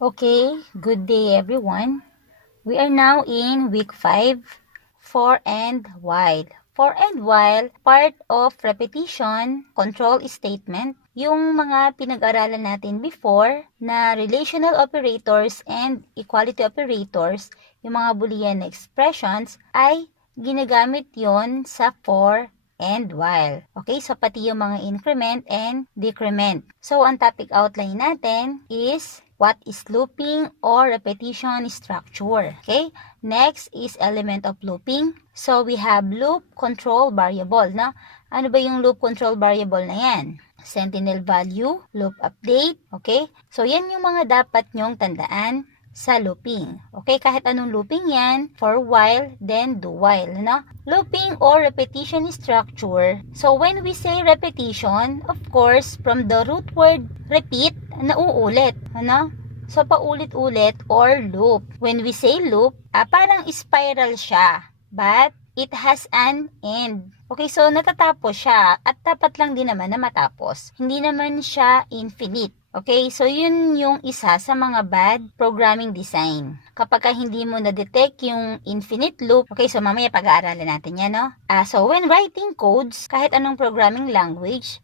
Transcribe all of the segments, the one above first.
Okay, good day everyone. We are now in week 5, for and while. For and while, part of repetition, control statement, yung mga pinag-aralan natin before na relational operators and equality operators, yung mga Boolean expressions, ay ginagamit yon sa for and while. Okay, so pati yung mga increment and decrement. So, ang topic outline natin is what is looping or repetition structure. Okay, next is element of looping. So, we have loop control variable. No? Ano ba yung loop control variable na yan? Sentinel value, loop update. Okay, so yan yung mga dapat nyong tandaan sa looping. Okay, kahit anong looping yan, for while, then do while, no? Looping or repetition structure. So, when we say repetition, of course, from the root word repeat, nauulit, ano? So, paulit-ulit or loop. When we say loop, parang spiral siya, but it has an end. Okay, so natatapos siya at dapat lang din naman na matapos. Hindi naman siya infinite. Okay, so yun yung isa sa mga bad programming design. Kapag hindi mo na-detect yung infinite loop, okay, so mamaya pag-aaralan natin yan, no? So when writing codes, kahit anong programming language,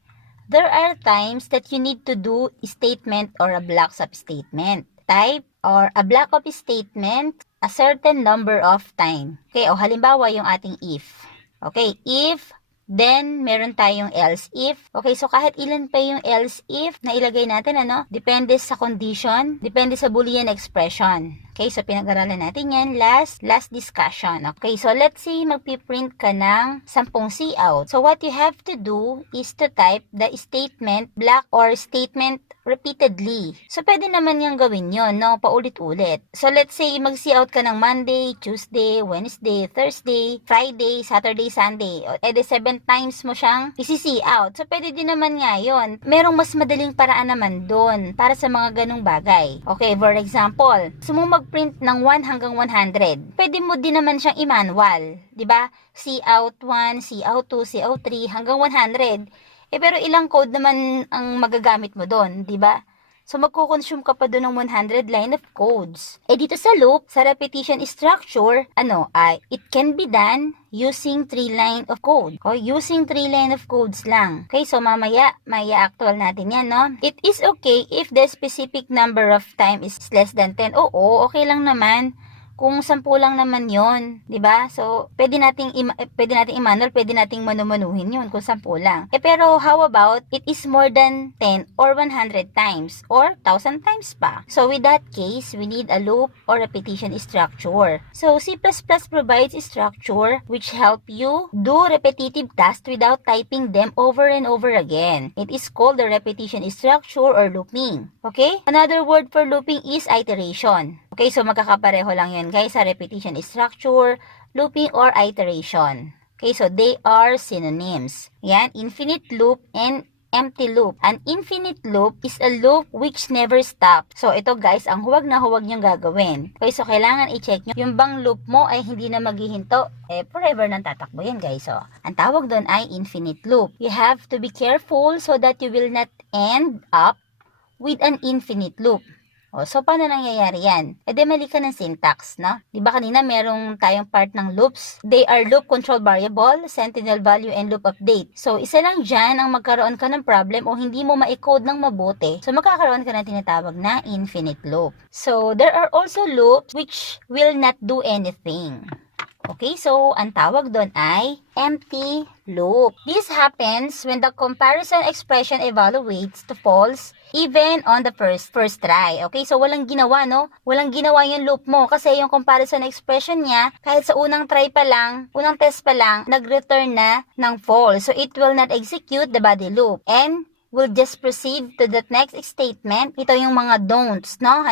there are times that you need to do statement or a blocks of statement. Type or a block of statement a certain number of time. Okay, o halimbawa yung ating if. Okay, if, then, meron tayong else if. Okay, so kahit ilan pa yung else if na ilagay natin, ano? Depende sa condition, depende sa Boolean expression. Okay, so pinag-aralan natin yan last discussion. Okay, so let's say magpiprint ka ng 10 cout. So what you have to do is to type the statement block or statement repeatedly. So, pwede naman yung gawin yon, no? Paulit-ulit. So, let's say, mag-cout ka ng Monday, Tuesday, Wednesday, Thursday, Friday, Saturday, Sunday. E de 7 times mo siyang isi-cout. So, pwede din naman nga yon. Merong mas madaling paraan naman doon para sa mga ganong bagay. Okay, for example, gusto mo mag-print ng 1 hanggang 100. Pwede mo din naman siyang i-manual. Diba? Cout 1, cout 2, cout 3, hanggang 100. Pero ilang code naman ang magagamit mo doon, di ba? So, magko-consume ka pa doon ng 100 line of codes. Dito sa loop, sa repetition structure, it can be done using 3 line of code. O, using 3 line of codes lang. Okay, so mamaya, actual natin yan, no? It is okay if the specific number of time is less than 10. Oo, okay lang naman. Kung 10 lang naman yon, 'di ba? So, pwede nating i-manual, pwede nating manumanuhin 'yun kung 10 lang. Pero how about it is more than 10 or 100 times or 1,000 times pa? So, with that case, we need a loop or repetition structure. So, C++ provides a structure which help you do repetitive tasks without typing them over and over again. It is called the repetition structure or looping. Okay? Another word for looping is iteration. Okay, so magkakapareho lang yan guys sa repetition structure, looping, or iteration. Okay, so they are synonyms. Yan, infinite loop and empty loop. An infinite loop is a loop which never stops. So, ito guys, ang huwag na huwag niyong gagawin. Okay, so kailangan i-check nyo. Yung bang loop mo ay hindi na maghihinto. Forever nang tatakbo yan guys. So, ang tawag doon ay infinite loop. You have to be careful so that you will not end up with an infinite loop. So, paano nangyayari yan? Mali ka ng syntax, no? Diba kanina merong tayong part ng loops? They are loop control variable, sentinel value, and loop update. So, isa lang dyan ang magkaroon ka ng problem o hindi mo ma-code ng mabuti. So, magkakaroon ka ng tinatawag na infinite loop. So, there are also loops which will not do anything. Okay, so ang tawag doon ay empty loop. This happens when the comparison expression evaluates to false even on the first try. Okay, so walang ginawa, no? Walang ginawa yung loop mo kasi yung comparison expression niya, kahit sa unang try pa lang, unang test pa lang, nag-return na ng false. So it will not execute the body loop and will just proceed to the next statement. Ito yung mga don'ts, no?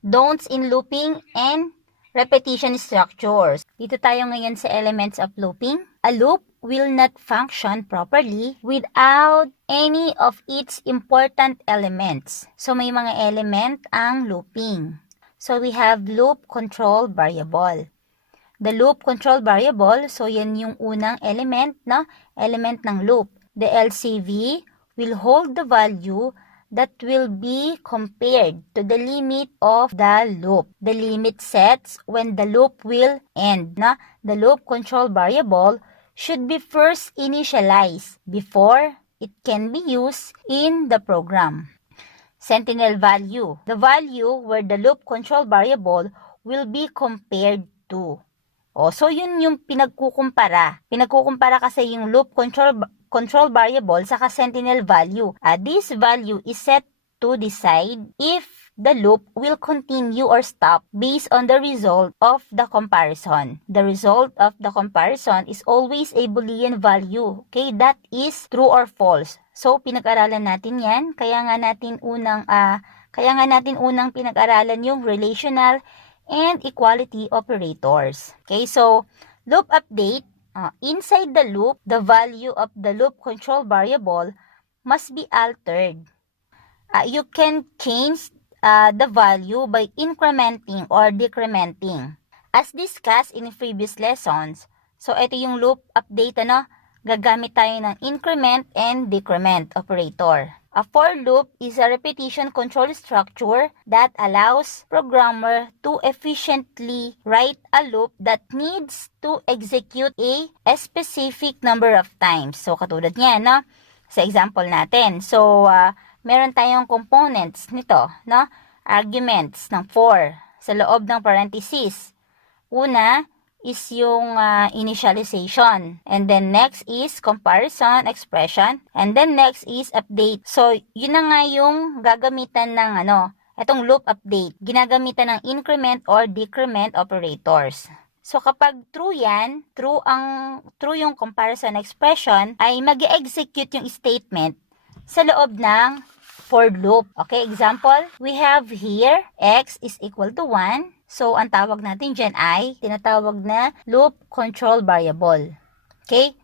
Don'ts in looping and repetition structures. Dito tayo ngayon sa elements of looping. A loop will not function properly without any of its important elements. So, may mga element ang looping. So, we have loop control variable. The loop control variable, so yan yung unang element, no? Element ng loop. The LCV will hold the value that will be compared to the limit of the loop. The limit sets when the loop will end. Na? The loop control variable should be first initialized before it can be used in the program. Sentinel value, the value where the loop control variable will be compared to. So yun yung pinagkukumpara. Pinagkukumpara kasi yung loop control variable sa sentinel value. This value is set to decide if the loop will continue or stop based on the result of the comparison. The result of the comparison is always a Boolean value. Okay, that is true or false. So pinag-aralan natin 'yan, kaya nga natin unang pinag-aralan yung relational and equality operators. Okay, so loop update, inside the loop, the value of the loop control variable must be altered. You can change the value by incrementing or decrementing. As discussed in previous lessons, so ito yung loop update, gagamit tayo ng increment and decrement operator. A for loop is a repetition control structure that allows programmer to efficiently write a loop that needs to execute a specific number of times. So katulad niyan, sa example natin. So meron tayong components nito, arguments ng for sa loob ng parenthesis. Una is yung initialization. And then next is comparison expression. And then next is update. So, yun na nga yung gagamitan ng itong loop update. Ginagamitan ng increment or decrement operators. So, kapag true yan, true yung comparison expression, ay mag-execute yung statement sa loob ng for loop. Okay, example, we have here x is equal to 1. So, ang tawag natin dyan ay tinatawag na loop control variable. Okay?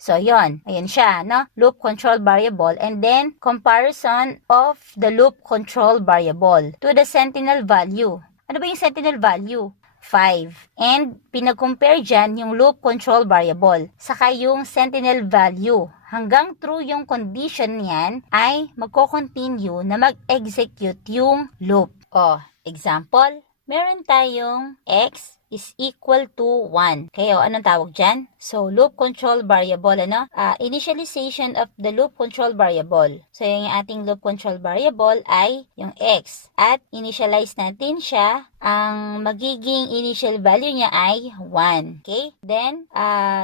So, yon. Ayan siya, loop control variable. And then, comparison of the loop control variable to the sentinel value. Ano ba yung sentinel value? 5. And, pinag-compare dyan yung loop control variable. Saka yung sentinel value. Hanggang true yung condition niyan, ay magko-continue na mag-execute yung loop. Example, meron tayong x is equal to 1. Okay, anong tawag dyan? So, loop control variable, initialization of the loop control variable. So, yung ating loop control variable ay yung x. At initialize natin siya. Ang magiging initial value niya ay 1. Okay? Then,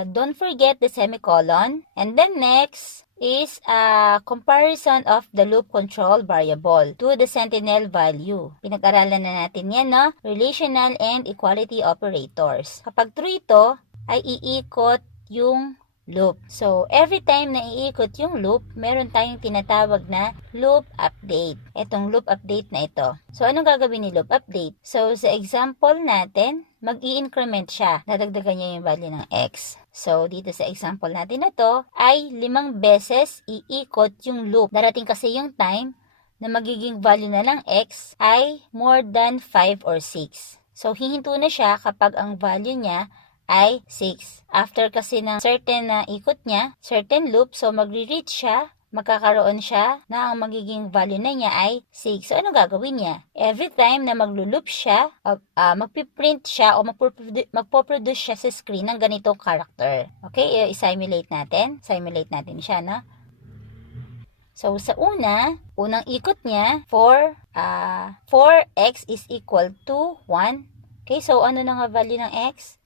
don't forget the semicolon. And then next is a comparison of the loop control variable to the sentinel value. Pinag-aralan na natin yan, relational and equality operators. Kapag true ito, ay iikot yung loop. So, every time na iikot yung loop, meron tayong tinatawag na loop update. Itong loop update na ito. So, anong gagawin ni loop update? So, sa example natin, mag-i-increment siya. Dadagdagan niya yung value ng x. So, dito sa example natin na to, ay 5 beses iikot yung loop. Darating kasi yung time na magiging value na ng x ay more than 5 or 6. So, hihinto na siya kapag ang value niya ay 6. After kasi ng certain na ikot niya, certain loop, so magre-reach siya, magkakaroon siya na ang magiging value na niya ay 6. So, anong gagawin niya? Every time na maglo-loop siya, magpiprint siya o magpo-produce siya sa screen ng ganitong character. Okay, i-simulate natin. Simulate natin siya, So, sa unang ikot niya, 4x is equal to 1. Okay, so ano na nga value ng x?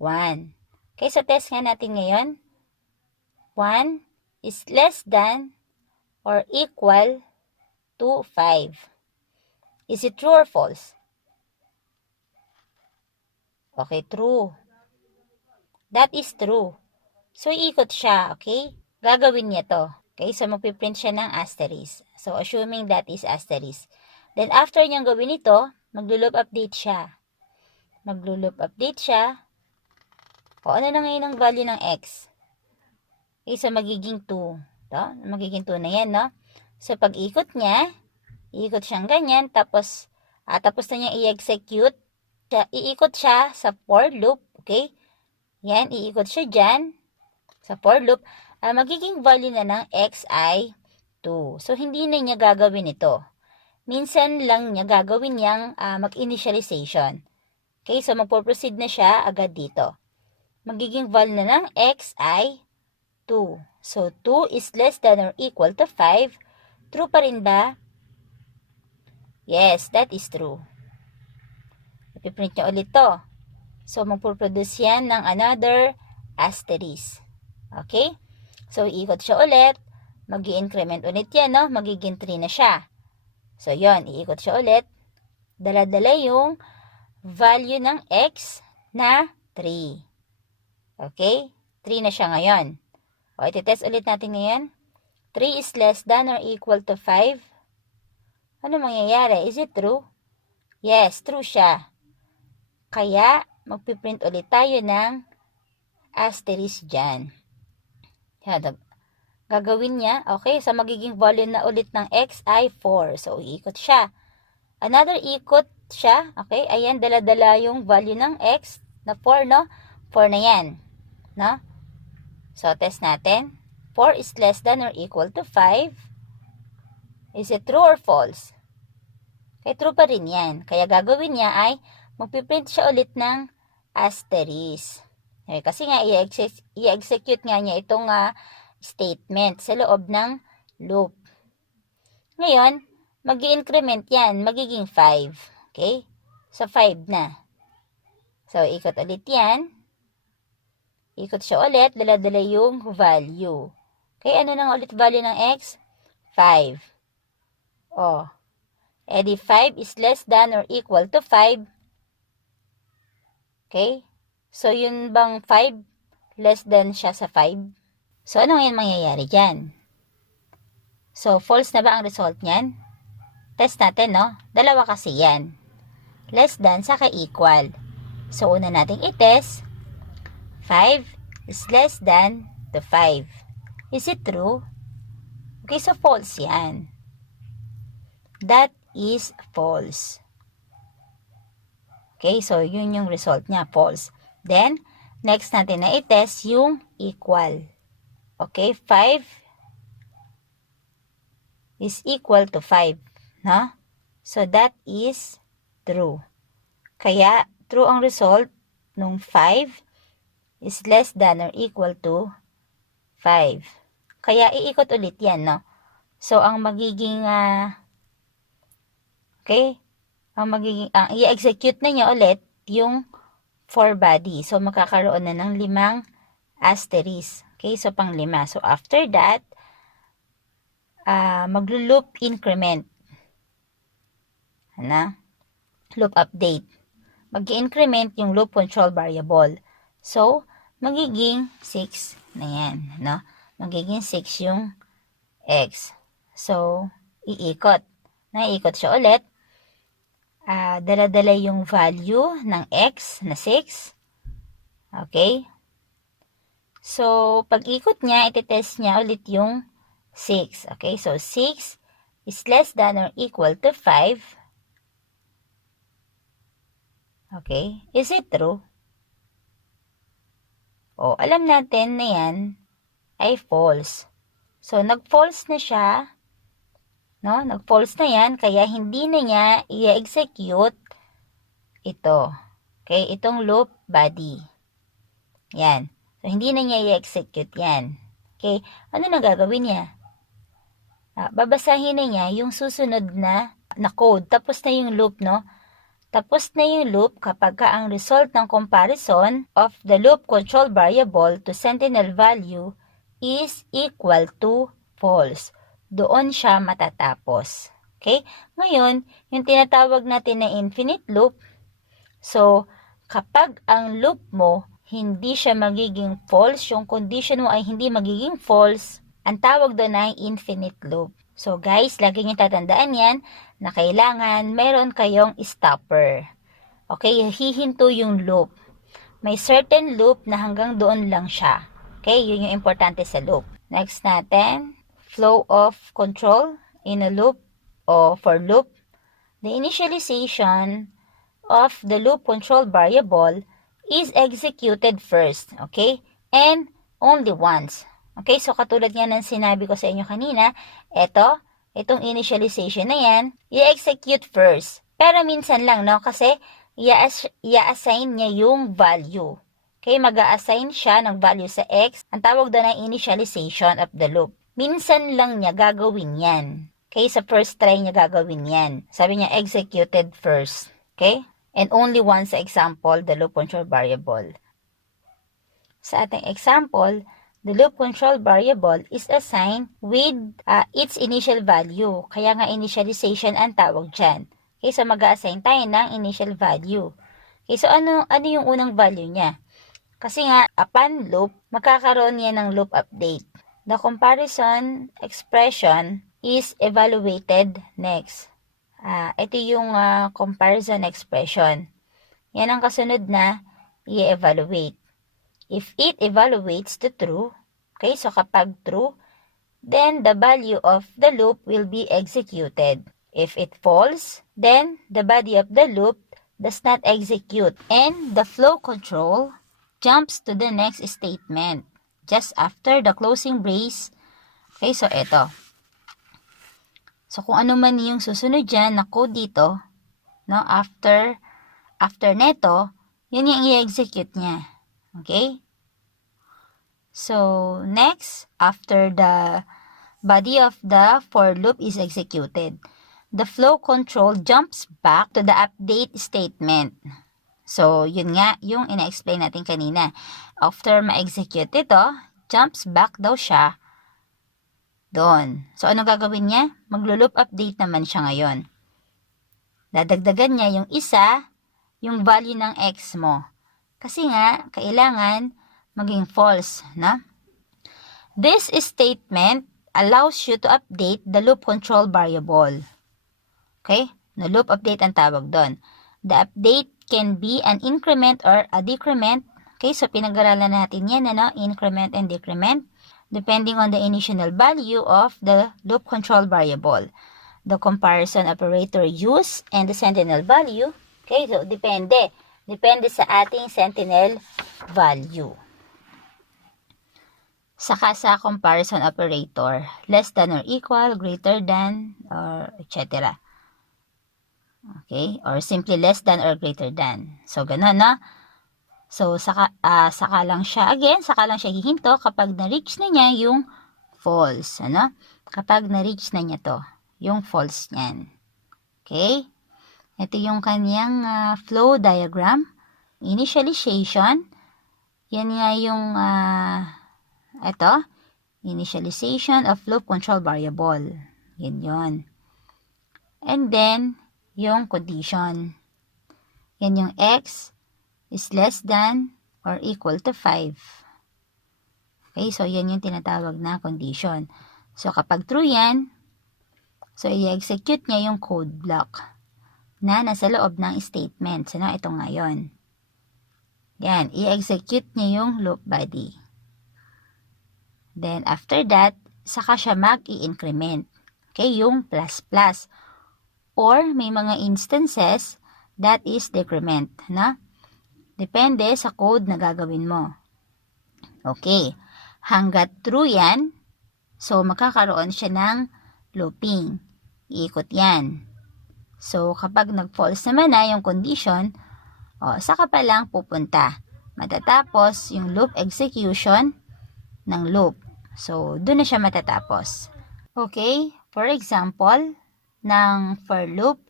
1. Okay, so test nga natin ngayon. 1 is less than or equal to 5. Is it true or false? Okay, true. That is true. So, iikot siya, okay? Gagawin niya to. Okay, so magpiprint siya ng asterisk. So, assuming that is asterisk. Then, after niyang gawin ito, maglo-loop update siya. Maglo-loop update siya. O, ano na ngayon ang value ng x? Okay, so magiging 2. Magiging 2 na yan, So, pag ikot niya, iikot siyang ganyan, tapos na niya i-execute, iikot siya sa for loop, okay? Yan, iikot siya dyan, sa for loop. Magiging value na ng x ay 2. So, hindi na niya gagawin ito. Minsan lang niya gagawin niyang mag-initialization. Okay, so magpo-proceed na siya agad dito. Magiging value na ng x ay 2. So, 2 is less than or equal to 5. True pa rin ba? Yes, that is true. Ipiprint niya ulit to. So, magpo-produce yan ng another asterisk. Okay? So, iikot siya ulit. Mag-i-increment ulit yan, no? Magiging 3 na siya. So, yon, iikot siya ulit. Dala-dala yung value ng x na 3. Okay? 3 na siya ngayon. O, iti-test ulit natin ngayon. 3 is less than or equal to 5. Ano mangyayari? Is it true? Yes, true siya. Kaya, magpiprint ulit tayo ng asterisk dyan. Yan, gagawin niya. Okay, so magiging value na ulit ng x ay 4. So, iikot siya. Another ikot siya. Okay, ayan, dala-dala yung value ng x na 4, no? 4 na yan. No? So, test natin. 4 is less than or equal to 5. Is it true or false? Okay, true pa rin yan. Kaya gagawin niya ay magpiprint siya ulit ng asterisk. Okay, kasi nga, i-execute nga niya itong statement sa loob ng loop. Ngayon, mag-i-increment yan. Magiging 5. Okay? So, 5 na. So, ikot ulit yan. Ikot siya ulit. Dala-dala yung value. Okay, ano nang ulit value ng x? 5. Oh. Edi 5 is less than or equal to 5. Okay? So, yun bang 5 less than siya sa 5? So, ano ngayon mangyayari dyan? So, false na ba ang result niyan? Test natin, no? Dalawa kasi yan. Less than saka equal. So, una nating i-test. 5 is less than to 5. Is it true? Okay, so false yan. That is false. Okay, so yun yung result niya, false. Then, next natin na i-test yung equal. Okay, 5 is equal to 5. No? So, that is true. Kaya, true ang result nung 5 is less than or equal to 5. Kaya, iikot ulit yan, no? So, ang magiging, i-execute na niya ulit yung for body. So, makakaroon na ng 5 asterisk. Okay, so pang 5. So, after that, maglo-loop increment. Loop update. Mag-increment yung loop control variable. So, magiging 6 na yan. No? Magiging 6 yung x. So, iikot. Naiikot siya ulit. Dala-dala yung value ng x na 6. Okay? So, pag ikot niya, iti-test niya ulit yung 6. Okay? So, 6 is less than or equal to 5. Okay? Is it true? O, alam natin na yan ay false. So, nag-false na siya. No? Nag-false na yan, kaya hindi na niya i-execute ito. Okay? Itong loop body. Yan. So, hindi na niya i-execute yan. Okay? Ano na gagawin niya? Babasahin na niya yung susunod na code. Tapos na yung loop, no? Tapos na yung loop kapag ang result ng comparison of the loop control variable to sentinel value is equal to false. Doon siya matatapos. Okay? Ngayon, yung tinatawag natin na infinite loop, so, kapag ang loop mo hindi siya magiging false, yung condition mo ay hindi magiging false, ang tawag doon ay infinite loop. So guys, lagi niyo tatandaan yan na kailangan meron kayong stopper. Okay, hihinto yung loop. May certain loop na hanggang doon lang siya. Okay, yun yung importante sa loop. Next natin, flow of control in a loop o for loop. The initialization of the loop control variable is executed first. Okay, and only once. Okay, so katulad nga ng sinabi ko sa inyo kanina, itong initialization na yan, i-execute first. Pero minsan lang, no? Kasi i-assign niya yung value. Okay, mag-a-assign siya ng value sa x. Ang tawag doon ay initialization of the loop. Minsan lang niya gagawin yan. Okay, sa first try niya gagawin yan. Sabi niya, executed first. Okay? And only once sa example, the loop control variable. Sa ating example, the loop control variable is assigned with its initial value. Kaya nga initialization ang tawag dyan. Okay, so mag-assign tayo ng initial value. Okay, so ano yung unang value niya? Kasi nga, upon loop, magkakaroon yan ng loop update. The comparison expression is evaluated next. Ito yung comparison expression. Yan ang kasunod na i-evaluate. If it evaluates to true, okay, so kapag true, then the value of the loop will be executed. If it false, then the body of the loop does not execute, and the flow control jumps to the next statement just after the closing brace. Okay, so ito. So kung ano man yung susunod dyan na code dito, no, after neto, yun yung i-execute niya. Okay? So, next, after the body of the for loop is executed, the flow control jumps back to the update statement. So, yun nga, yung ina-explain natin kanina. After ma-execute ito, jumps back daw siya doon. So, ano gagawin niya? Maglo-loop update naman siya ngayon. Dadagdagan niya yung isa, yung value ng x mo. Kasi nga, kailangan maging false, no? This statement allows you to update the loop control variable. Okay? No, loop update ang tawag doon. The update can be an increment or a decrement. Okay, so pinag-aralan natin yan, ano? Increment and decrement, depending on the initial value of the loop control variable. The comparison operator use and the sentinel value. Okay, so depende. Depende sa ating sentinel value. Saka sa comparison operator, less than or equal, greater than, or etc. Okay, or simply less than or greater than. So, ganun, no? So, saka lang siya, saka lang siya hihinto kapag na-reach na niya yung false, ano? Kapag na-reach na niya to, yung false niyan. Okay? Ito yung kanyang flow diagram. Initialization. Yan nga yung, ito, initialization of loop control variable. Yan yun. And then, yung condition. Yan yung x is less than or equal to 5. Okay, so yan yung tinatawag na condition. So, kapag true yan, so i-execute niya yung code block na nasa loob ng statement. So, ito ngayon. Yan, i-execute niya yung loop body. Then, after that, saka siya mag-i-increment. Okay, yung plus plus. Or, may mga instances that is decrement, na? Depende sa code na gagawin mo. Okay, hanggat true yan, so magkakaroon siya ng looping. Iikot yan. So, kapag nag-false naman na yung condition, saka pa lang pupunta. Matatapos yung loop execution ng loop. So, doon na siya matatapos. Okay, for example, ng for loop,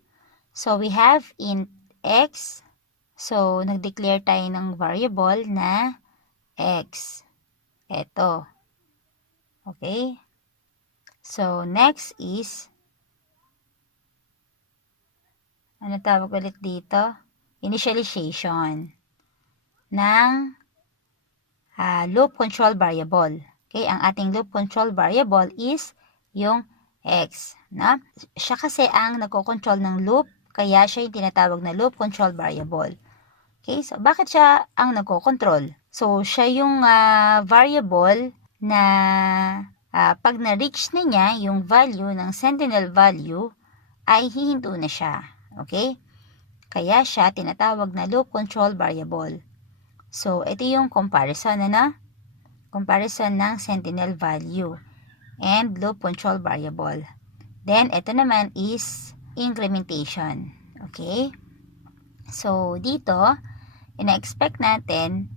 so we have int x. So, nag-declare tayo ng variable na x. Ito. Okay? So, next is, ano tawag ulit dito? Initialization ng loop control variable. Okay, ang ating loop control variable is yung x. Na? Siya kasi ang nagko-control ng loop, kaya siya yung tinatawag na loop control variable. Okay, so bakit siya ang nagko-control? So, siya yung variable na pag na-reach na niya yung value ng sentinel value, ay hihinto na siya. Okay? Kaya siya tinatawag na loop control variable. So, ito yung comparison, ano? comparison ng sentinel value, and loop control variable. Then, ito naman is incrementation. Okay? So, dito, ina-expect natin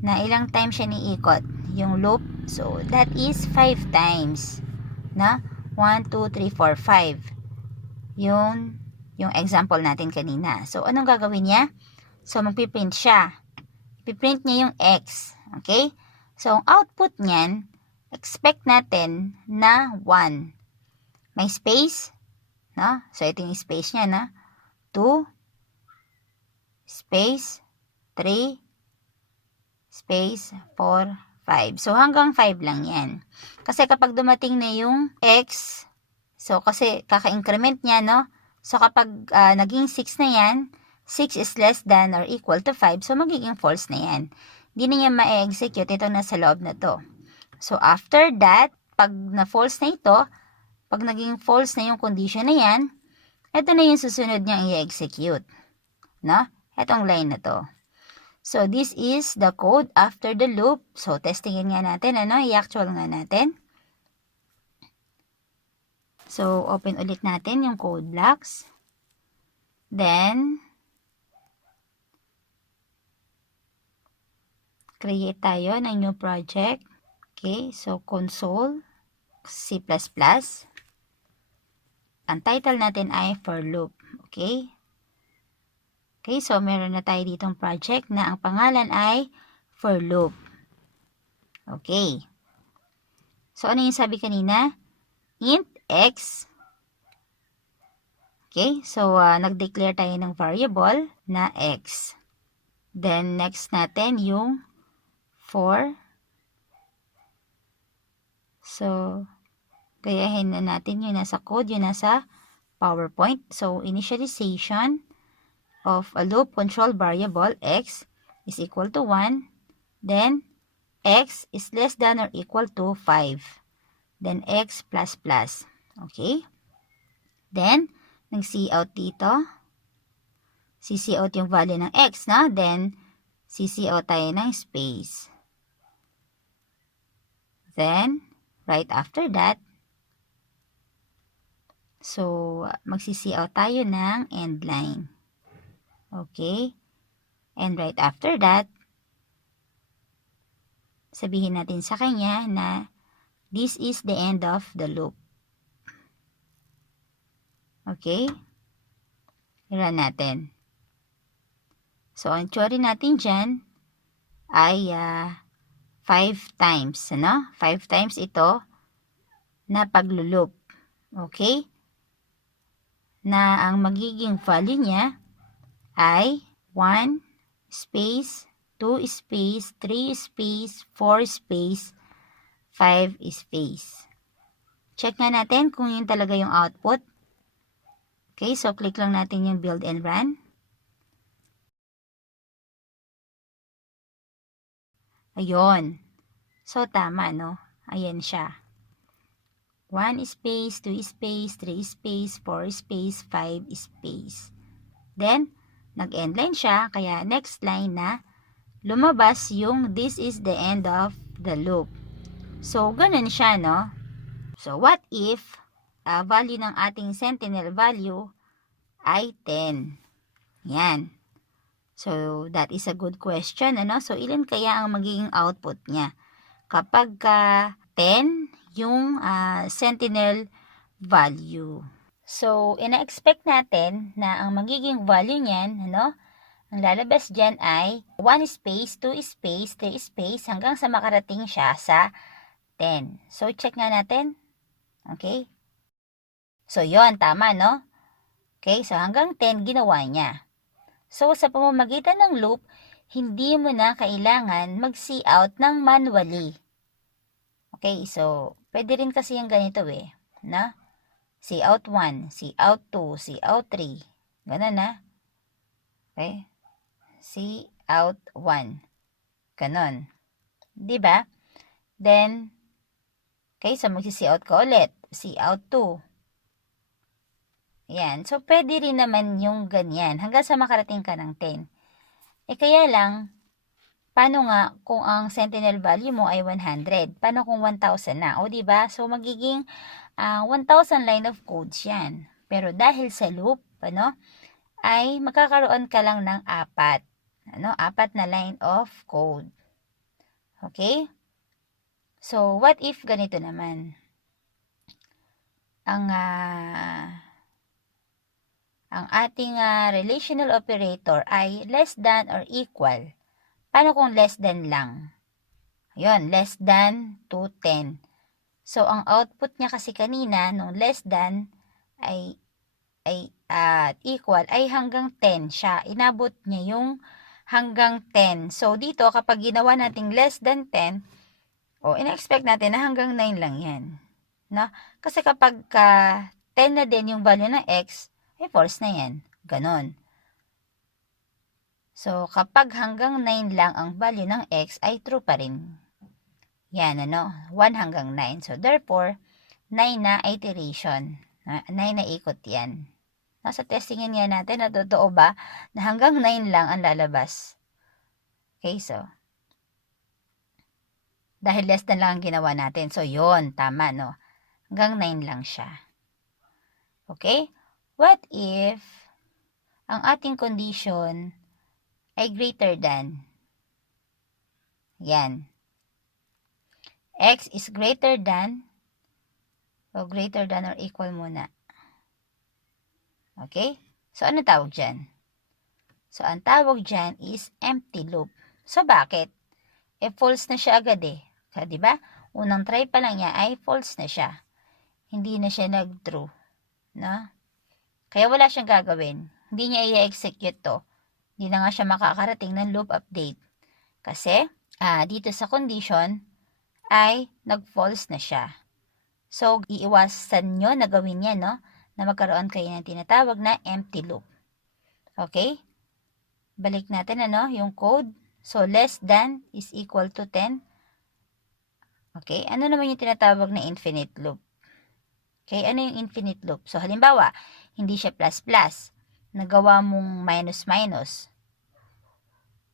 na ilang times siya niikot yung loop. So, that is 5 times. Na? 1, 2, 3, 4, 5. Yung example natin kanina. So, anong gagawin niya? So, magpiprint siya. Ipiprint niya yung X. Okay? So, ang output niyan, expect natin na 1. May space. No? So, ito yung space niya, na 2, space, 3, space, 4, 5. So, hanggang 5 lang yan. Kasi kapag dumating na yung X, so, kasi kaka-increment niya, no? So, kapag naging 6 na yan, 6 is less than or equal to 5, so magiging false na yan. Hindi na niya ma-execute ito na sa loob na to. So, after that, pag na-false na ito, pag naging false na yung condition na yan, ito na yung susunod niyang i-execute. No? Itong line na to. So, this is the code after the loop. So, testingin nga natin, ano? I-actual nga natin. So, open ulit natin yung code blocks. Then, create tayo ng new project. Okay, so console, C++. Ang title natin ay for loop. Okay? Okay, so meron na tayo ditong project na ang pangalan ay for loop. Okay. So, ano yung sabi kanina? Int x. Okay, so nag-declare tayo ng variable na x. Then, next natin yung for. So, gayahin na natin yung nasa code, yung nasa PowerPoint. So, initialization of a loop control variable x is equal to 1. Then, x is less than or equal to 5. Then, x plus plus. Okay? Then, nag-cout dito. CCout yung value ng x, na? Then, CCout tayo ng space. Then, right after that, so, mag-cout tayo ng end line. Okay? And right after that, sabihin natin sa kanya na this is the end of the loop. Okay? Run natin. So, ang theory natin dyan ay 5 times. Ano? 5 times ito na pagluloop. Okay? Na ang magiging value niya ay 1 space, 2 space, 3 space, 4 space, 5 space. Check nga natin kung yun talaga yung output. Okay, so click lang natin yung build and run. Ayun. So, tama, no? Ayan siya. 1 space, 2 space, 3 space, 4 space, 5 space. Then, nag-end line siya, kaya next line na lumabas yung this is the end of the loop. So, ganun siya, no? So, what if value ng ating sentinel value ay 10? Yan. So, that is a good question, ano? So, ilan kaya ang magiging output niya? Kapag 10 yung sentinel value. So, ina-expect natin na ang magiging value niyan, ano? Ang lalabas dyan ay 1 space, 2 space, 3 space, hanggang sa makarating siya sa 10. So, check nga natin. Okay? So, yon tama, no? Okay, so hanggang 10 ginawa niya. So, sa pamamagitan ng loop, hindi mo na kailangan mag-cout ng manually. Okay, so, pwede rin kasi yung ganito na? Cout 1, cout 2, cout 3. Ganun na. Okay? Cout 1. Ganun. Diba? Then, okay, so mag-cout ka ulit. Cout 2. Ayan. So, pwede rin naman yung ganyan hanggang sa makarating ka ng 10. Kaya lang, Paano nga kung ang sentinel value mo ay 100? Paano kung 1,000 na? O, diba? So, magiging 1,000 line of codes yan. Pero dahil sa loop, ay magkakaroon ka lang ng 4. 4 na line of code. Okay? So, what if ganito naman? Ang ating relational operator ay less than or equal. Paano kung less than lang? Ayun, less than to 10. So, ang output niya kasi kanina, nung less than ay equal, ay hanggang 10 siya. Inabot niya yung hanggang 10. So, dito, kapag ginawa nating less than 10, ina-expect natin na hanggang 9 lang yan. No? Kasi kapag 10 na din yung value ng x, ay false na yan. Ganon. So, kapag hanggang 9 lang ang value ng x, ay true pa rin. Yan, 1 hanggang 9. So, therefore, 9 na iteration. 9 na ikot yan. Nasa testingin nga natin na totoo ba na hanggang 9 lang ang lalabas. Okay, so, dahil less than lang ang ginawa natin. So, yon tama, no? Hanggang 9 lang siya. Okay? What if ang ating condition ay greater than? Yan. X is greater than or equal muna. Okay? So, ano tawag dyan? So, ang tawag dyan is empty loop. So, bakit? False na siya agad eh. Diba? Unang try pa lang niya ay false na siya. Hindi na siya nag-true. No? Kaya wala siyang gagawin. Hindi niya i-execute to. Hindi na nga siya makakarating ng loop update. Kasi, dito sa condition, ay nag-false na siya. So, iiwasan nyo na gawin yan, no? Na magkaroon kayo ng tinatawag na empty loop. Okay? Balik natin, yung code. So, less than is equal to 10. Okay? Ano naman yung tinatawag na infinite loop? Okay? Ano yung infinite loop? So, halimbawa, hindi siya plus plus. Nagawa mong minus minus.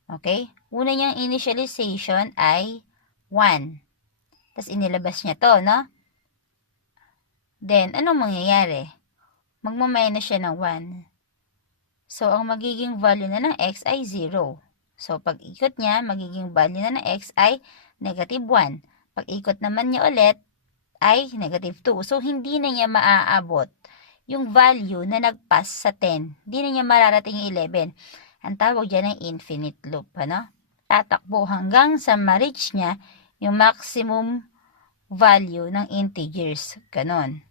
Okay? Una niyang initialization ay 1. Tapos, inilabas niya to, no? Then, anong mangyayari? Magmaminus siya ng 1. So, ang magiging value na ng x ay 0. So, pag ikot niya, magiging value na ng x ay negative 1. Pag ikot naman niya ulit, ay negative 2. So, hindi na niya maaabot yung value na nag-pass sa 10. Hindi na niya mararating yung 11. Ang tawag dyan ay infinite loop. Tatakbo hanggang sa ma-reach niya yung maximum value ng integers. Ganon.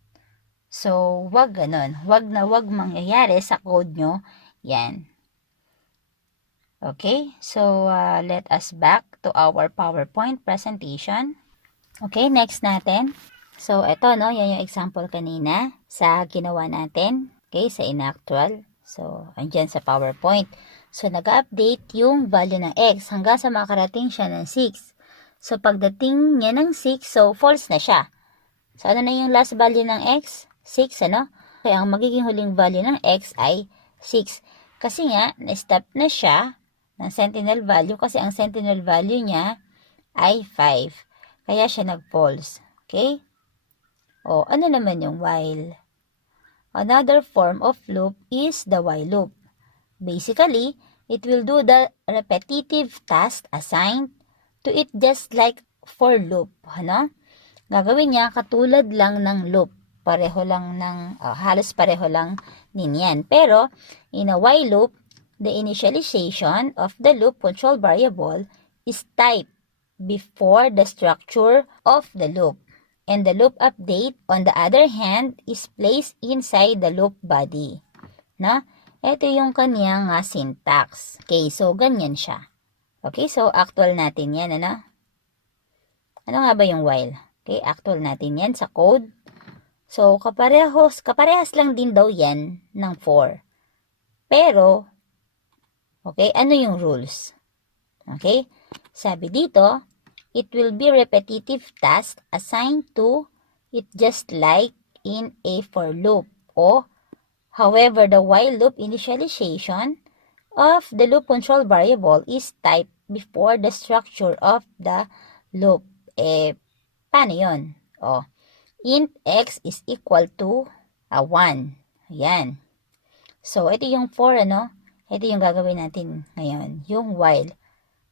So, wag ganon. Wag na wag mangyayari sa code nyo. Yan. Okay, so let us back to our PowerPoint presentation. Okay, next natin. So, ito, yan yung example kanina sa ginawa natin. Okay, sa inactual. So, andyan sa PowerPoint. So, nag-update yung value ng x hanggang sa makarating siya ng 6. So, pagdating niya ng 6, so false na siya. So, ano na yung last value ng x? 6, Kaya ang magiging huling value ng x ay 6. Kasi nga, na-stop na siya ng sentinel value kasi ang sentinel value niya ay 5. Kaya siya nag-false. Okay? O, ano naman yung while? Another form of loop is the while loop. Basically, it will do the repetitive task assigned to it just like for loop. Gagawin niya katulad lang ng loop. Pareho lang ng, halos pareho lang din yan. Pero, in a while loop, the initialization of the loop control variable is typed before the structure of the loop. And the loop update, on the other hand, is placed inside the loop body. Ito yung kanyang syntax. Okay, so ganyan siya. Okay, so actual natin yan, Ano nga ba yung while? Okay, actual natin yan sa code. So, kaparehas lang din daw yan ng for. Pero, okay, ano yung rules? Okay, sabi dito, it will be repetitive task assigned to it just like in a for loop. However, the while loop initialization of the loop control variable is typed before the structure of the loop. Paano yun? Int x is equal to 1. Ayan. So, ito yung for, ito yung gagawin natin ngayon, yung while.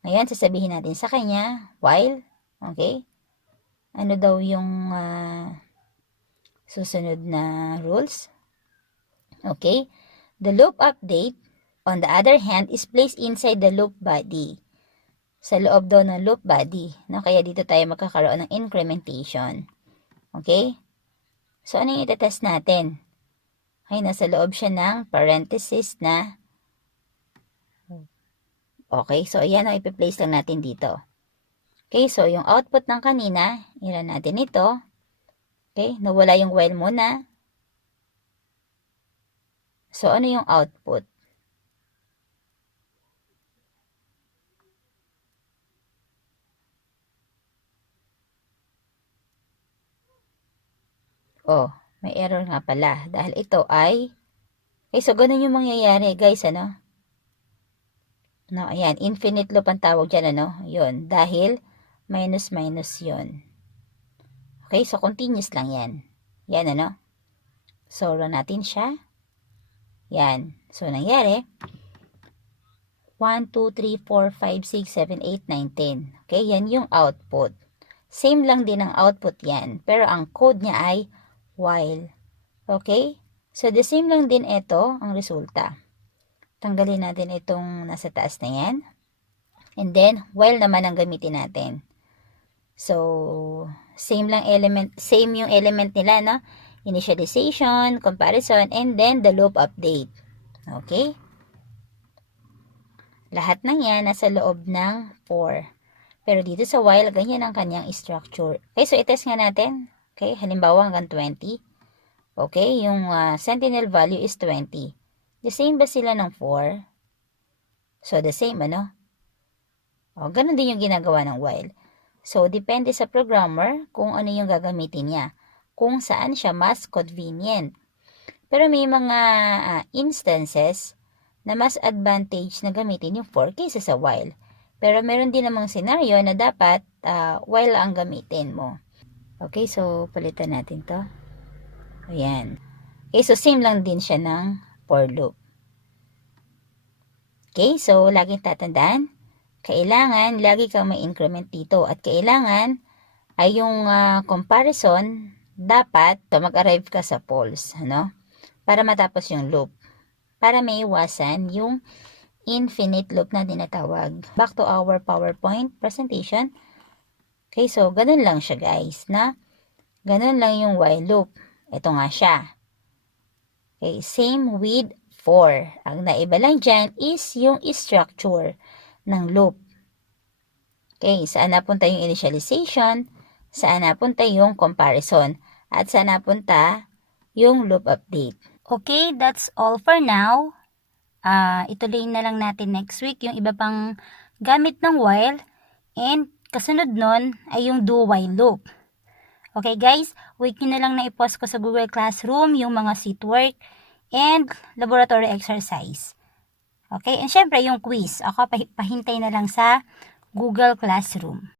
Ngayon, sasabihin natin sa kanya, while, okay? Ano daw yung susunod na rules? Okay? The loop update, on the other hand, is placed inside the loop body. Sa loob daw ng loop body. No? Kaya dito tayo magkakaroon ng incrementation. Okay? So, ano yung itetest natin? Okay, nasa loob siya ng parenthesis na. Okay, so ayan o, ipi-place lang natin dito. Okay, so yung output ng kanina, ilan natin ito. Okay, nawala yung while muna. So, ano yung output? May error nga pala. Dahil ito ay, okay, so ganun yung mangyayari, guys, No, ayan, infinite loop ang tawag dyan, Yun, dahil minus yun. Okay, so continuous lang yan. Yan, So, run natin siya. Yan. So, nangyari, 1, 2, 3, 4, 5, 6, 7, 8, 9, 10. Okay, yan yung output. Same lang din ang output yan. Pero ang code niya ay while. Okay? So, the same lang din ito ang resulta. Tanggalin natin itong nasa taas na yan. And then, while naman ang gamitin natin. So, same lang element, same yung element nila, Initialization, comparison, and then the loop update. Okay? Lahat ng yan nasa loob ng for. Pero dito sa while, ganyan ang kanyang structure. Okay, so itest nga natin. Okay, halimbawa hanggang 20. Okay, yung sentinel value is 20. The same ba sila ng 4? So, the same, ganun din yung ginagawa ng while. So, depende sa programmer kung ano yung gagamitin niya. Kung saan siya mas convenient. Pero may mga instances na mas advantage na gamitin yung for kaysa sa while. Pero meron din namang scenario na dapat while ang gamitin mo. Okay, so palitan natin to. Ayan. Okay, so same lang din siya ng for loop. Okay, so laging tatandaan, kailangan lagi kang may increment dito. At kailangan ay yung comparison, dapat mag-arrive ka sa false, para matapos yung loop. Para may iwasan yung infinite loop na tinatawag. Back to our PowerPoint presentation. Okay, so ganun lang siya, guys, ganun lang yung while loop. Ito nga siya. Okay, same with for. Ang naiba lang dyan is yung structure ng loop. Okay, saan napunta yung initialization, saan napunta yung comparison, at saan napunta yung loop update. Okay, that's all for now. Ituloy na lang natin next week yung iba pang gamit ng while, and kasunod nun ay yung do while loop. Okay guys, wait nyo na lang na i-post ko sa Google Classroom yung mga seat work and laboratory exercise. Okay, and syempre yung quiz, ako pahintay na lang sa Google Classroom.